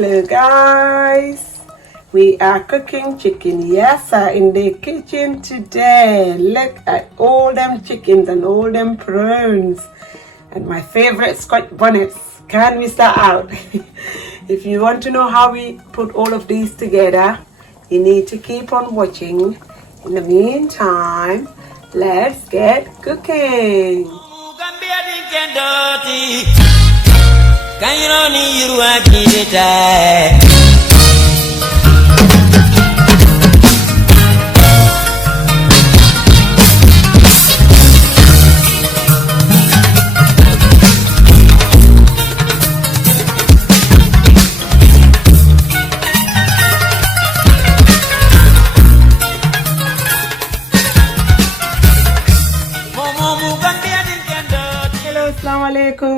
Hello guys, we are cooking chicken yassa in the kitchen today. Look at all them chickens and all them prawns and my favorite Scotch bonnets. Can't miss that out. If you want to know how we put all of these together, you need to keep on watching. In the meantime, let's get cooking.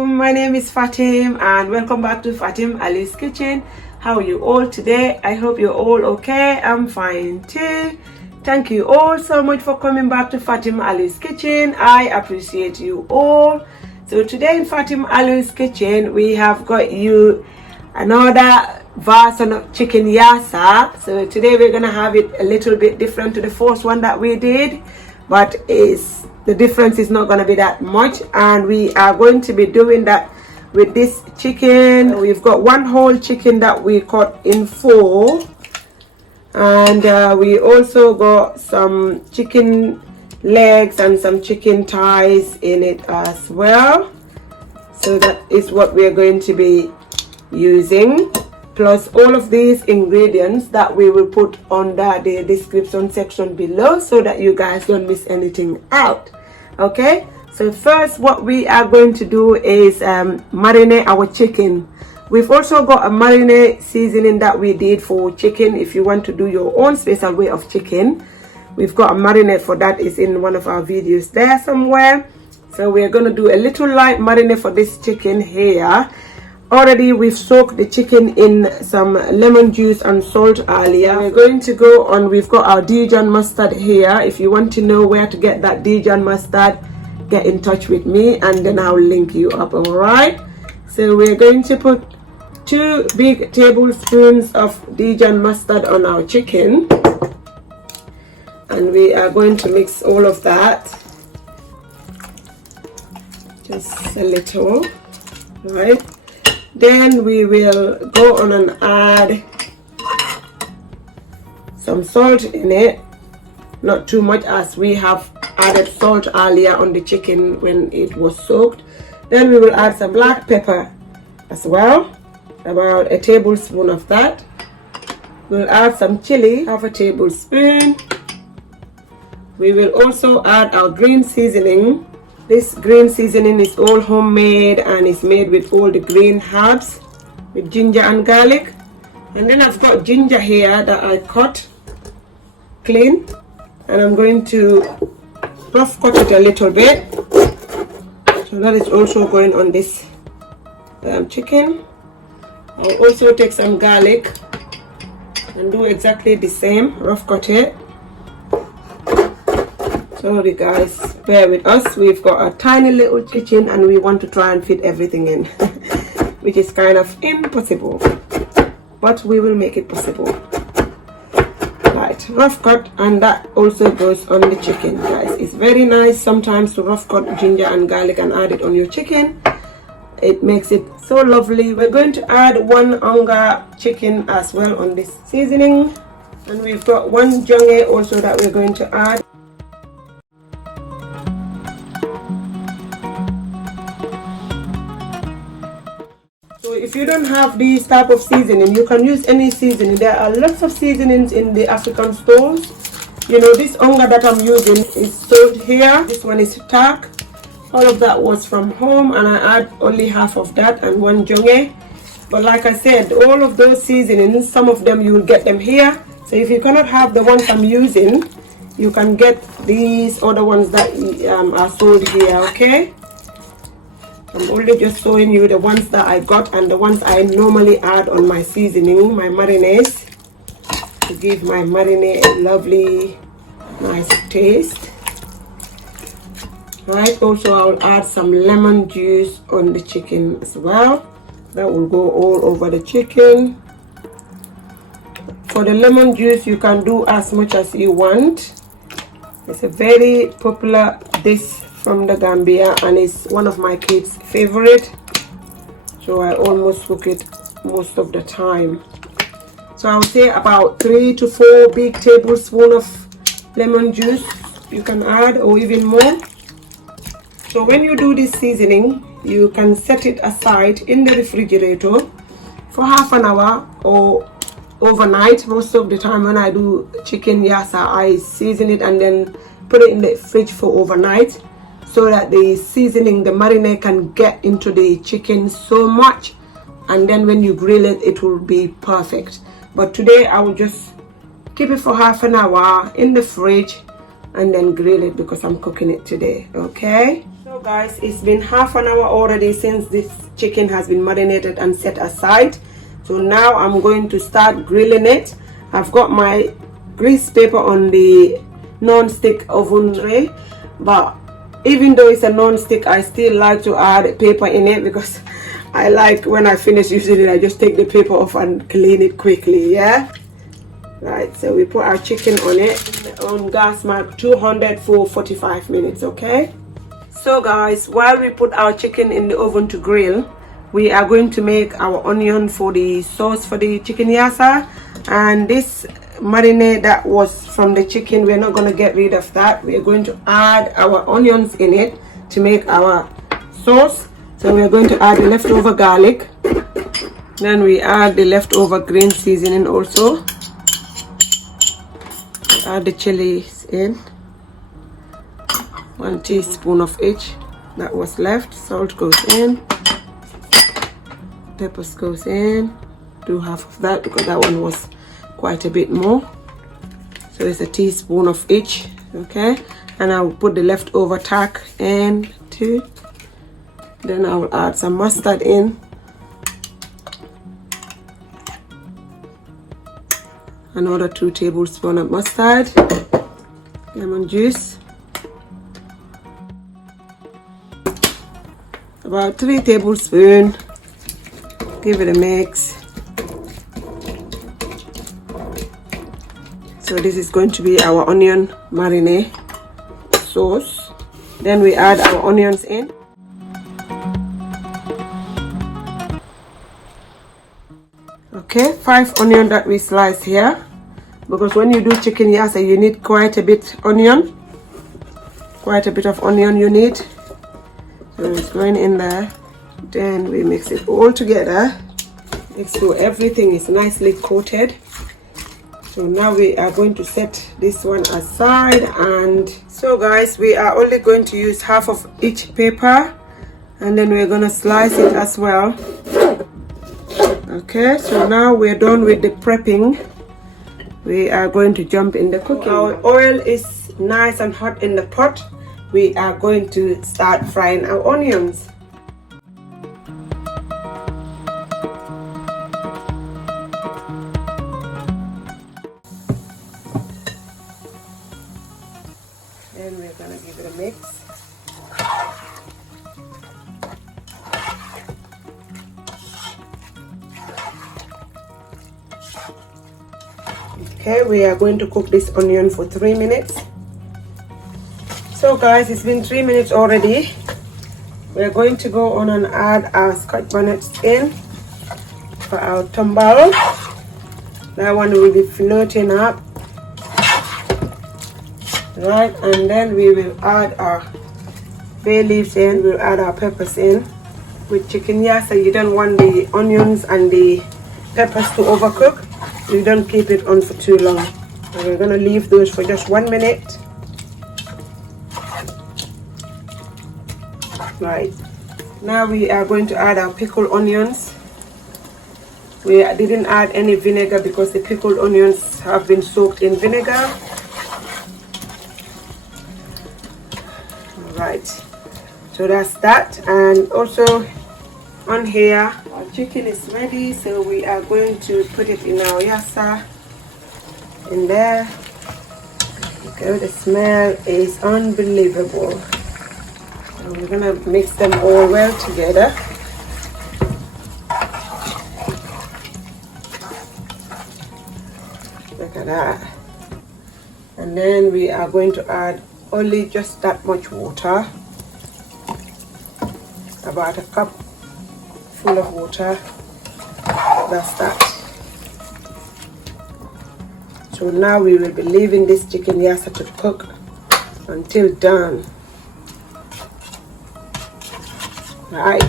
My name is Fatim and welcome back to Fatim Ali's Kitchen. How are you all today? I hope you're all okay. I'm fine too. Thank you all so much for coming back to Fatim Ali's Kitchen. I appreciate you all. So today in Fatim Ali's Kitchen we have got you another version of chicken yassa. So today we're gonna have it a little bit different to the first one that we did, but the difference is not going to be that much, and we are going to be doing that with this chicken. We've got one whole chicken that we cut in 4, and we also got some chicken legs and some chicken thighs in it as well. So that is what we're going to be using, plus all of these ingredients that we will put under the description section below so that you guys don't miss anything out. Okay, so first what we are going to do is marinate our chicken. We've also got a marinade seasoning that we did for chicken. If you want to do your own special way of chicken, we've got a marinade for that. Is in one of our videos there somewhere. So we're going to do a little light marinade for this chicken here. Already we've soaked the chicken in some lemon juice and salt earlier. We're going to go on, we've got our Dijon Mustard here. If you want to know where to get that Dijon Mustard, get in touch with me and then I'll link you up, alright? So we're going to put 2 big tablespoons of Dijon Mustard on our chicken. And we are going to mix all of that. Just a little, right? Then we will go on and add some salt in it, not too much as we have added salt earlier on the chicken when it was soaked. Then we will add some black pepper as well, about a tablespoon of that. We'll add some chili, half a tablespoon. We will also add our green seasoning. This green seasoning is all homemade and is made with all the green herbs with ginger and garlic. And then I've got ginger here that I cut clean, and I'm going to rough cut it a little bit. So that is also going on this chicken. I'll also take some garlic and do exactly the same, rough cut it. Sorry guys, bear with us. We've got a tiny little kitchen and we want to try and fit everything in, which is kind of impossible, but we will make it possible. Right, rough cut, and that also goes on the chicken, guys. It's very nice sometimes to rough cut ginger and garlic and add it on your chicken. It makes it so lovely. We're going to add 1 Onga chicken as well on this seasoning, and we've got 1 Jongue also that we're going to add. If you don't have this type of seasoning, you can use any seasoning. There are lots of seasonings in the African stores. You know, this Onga that I'm using is sold here. This one is dark. All of that was from home, and I add only half of that and 1 Jongue. But like I said, all of those seasonings, some of them you will get them here. So if you cannot have the ones I'm using, you can get these other ones that are sold here, okay? I'm only just showing you the ones that I got and the ones I normally add on my seasoning, my marinades, to give my marinade a lovely, nice taste. Right, also I'll add some lemon juice on the chicken as well. That will go all over the chicken. For the lemon juice, you can do as much as you want. It's a very popular dish from the Gambia and it's one of my kids' favorite. So I almost cook it most of the time. So I would say about 3 to 4 big tablespoons of lemon juice you can add, or even more. So when you do this seasoning, you can set it aside in the refrigerator for half an hour or overnight. Most of the time when I do chicken yassa, I season it and then put it in the fridge for overnight, so that the seasoning, the marinade, can get into the chicken so much, and then when you grill it, it will be perfect. But today I will just keep it for half an hour in the fridge and then grill it because I'm cooking it today. Okay, so guys, it's been half an hour already since this chicken has been marinated and set aside. So now I'm going to start grilling it. I've got my grease paper on the non-stick oven tray, but even though it's a non-stick, I still like to add paper in it because I like, when I finish using it, I just take the paper off and clean it quickly. Yeah, right, so we put our chicken on it on gas mark 200 for 45 minutes. Okay, so guys, while we put our chicken in the oven to grill, we are going to make our onion for the sauce for the chicken yassa. And this marinade that was from the chicken, we're not going to get rid of that. We're going to add our onions in it to make our sauce. So we're going to add the leftover garlic, then we add the leftover green seasoning also. Add the chilies in, 1 teaspoon of each that was left. Salt goes in, peppers goes in, do half of that because that one was quite a bit more, so it's 1 teaspoon of each. Okay, and I'll put the leftover tack in too. Then I'll add some mustard in, another 2 tablespoons of mustard, lemon juice, about 3 tablespoons. Give it a mix. So this is going to be our onion marinade sauce. Then we add our onions in. Okay, 5 onions that we sliced here, because when you do chicken yassa, you need quite a bit of onion you need. So it's going in there. Then we mix it all together, make sure everything is nicely coated. So now we are going to set this one aside. And so guys, we are only going to use half of each paper, and then we're going to slice it as well. Okay, so now we're done with the prepping. We are going to jump in the cooking. Our oil is nice and hot in the pot. We are going to start frying our onions. Then we're gonna give it a mix. Okay, we are going to cook this onion for 3 minutes. So guys, it's been 3 minutes already. We're going to go on and add our Scotch Bonnet in for our tumbal. That one will be floating up. Right, and then we will add our bay leaves in, we'll add our peppers in. With chicken yassa, you don't want the onions and the peppers to overcook. You don't keep it on for too long. And we're gonna leave those for just 1 minute. Right, now we are going to add our pickled onions. We didn't add any vinegar because the pickled onions have been soaked in vinegar. Right, so that's that. And also on here, our chicken is ready, so we are going to put it in our yassa in there. Okay, the smell is unbelievable. So we're gonna mix them all well together. Look at that. And then we are going to add only just that much water, about a cup full of water. That's that. So now we will be leaving this chicken yassa to cook until done. Right.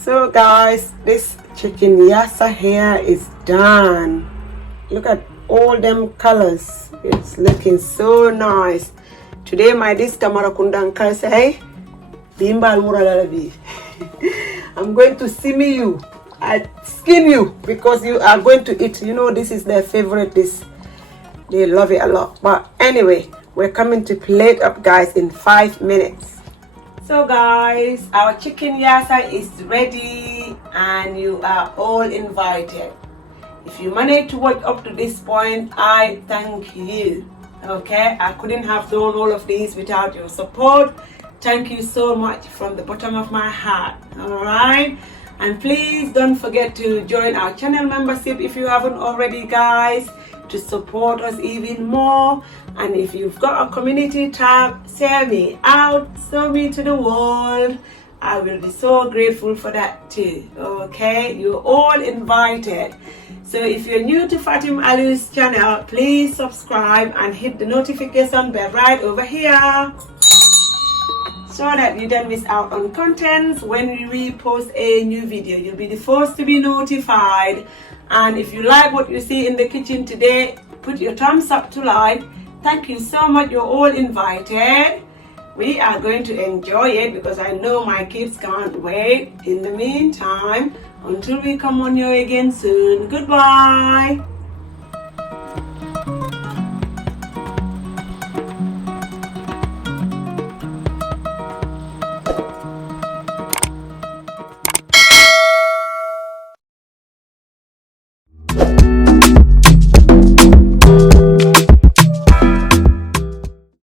So guys, this chicken yassa here is done. Look at all them colors. It's looking so nice. Today my dish tamarakundang say bimbal muralabi. I'm going to simmer you. I skin you because you are going to eat. You know this is their favorite dish. They love it a lot. But anyway, we're coming to plate up guys in 5 minutes. So guys, our chicken yassa is ready and you are all invited. If you managed to watch up to this point, I thank you. Okay, I couldn't have done all of these without your support. Thank you so much from the bottom of my heart. Alright, and please don't forget to join our channel membership if you haven't already guys, to support us even more. And if you've got a community tab, share me out, show me to the world. I will be so grateful for that too. Okay, you're all invited. So if you're new to Fatim Ali's channel, please subscribe and hit the notification bell right over here, so that you don't miss out on contents when we post a new video. You'll be the first to be notified. And if you like what you see in the kitchen today, put your thumbs up to like. Thank you so much. You're all invited. We are going to enjoy it because I know my kids can't wait. In the meantime, until we come on you again soon, goodbye.